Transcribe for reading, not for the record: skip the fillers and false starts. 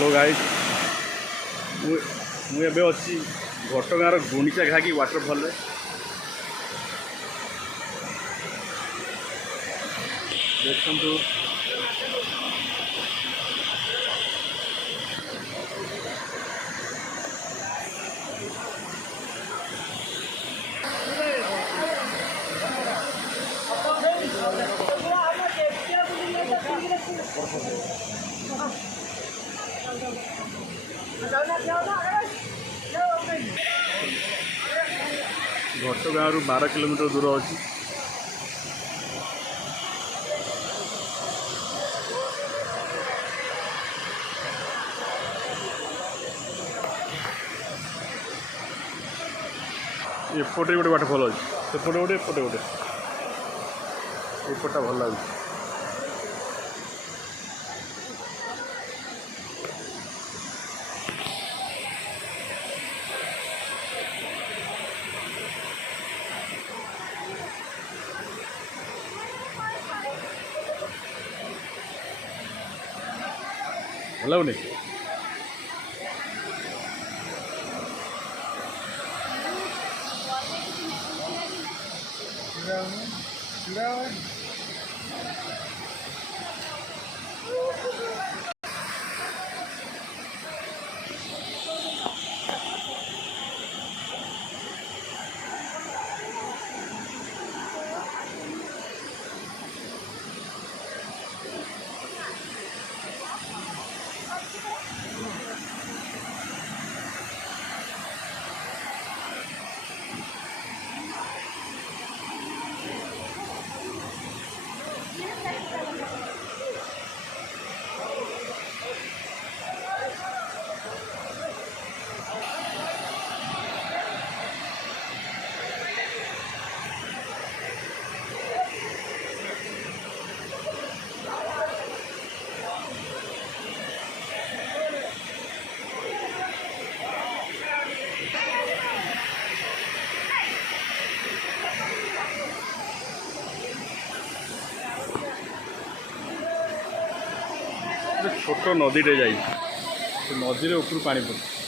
hello guys मुझे अच्छी घटगाँर गुणिचा घागी waterfall देखु घटगाँव 12 किलोमीटर दूर अच्छी एपटे गोटे वाटरफॉल अच्छी सेपटे गोटे एपटे गोटे एपटा भल लगे भल लगुनि छोट नदीटे जा नदी ऊपर पानी पड़े